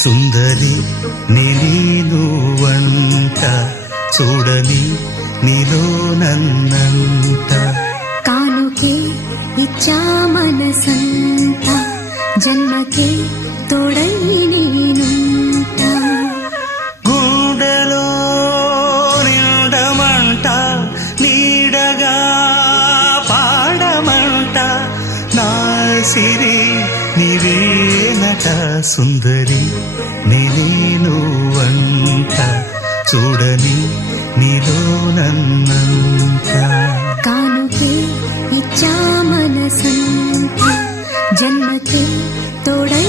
సుందరి నేను వంట చూడని నీలో నన్నంట కానుకే ఇచ్చా మనసంత జన్మకే తోడై నేనుంట గుండెలో నిండమంట నీడగా పాడమంట నా సిరి నీవేనట సుందరి నేను వంట చూడని నీలో నన్నంత కానుకే ఇచ్చా మనసంత జన్మకే తోడై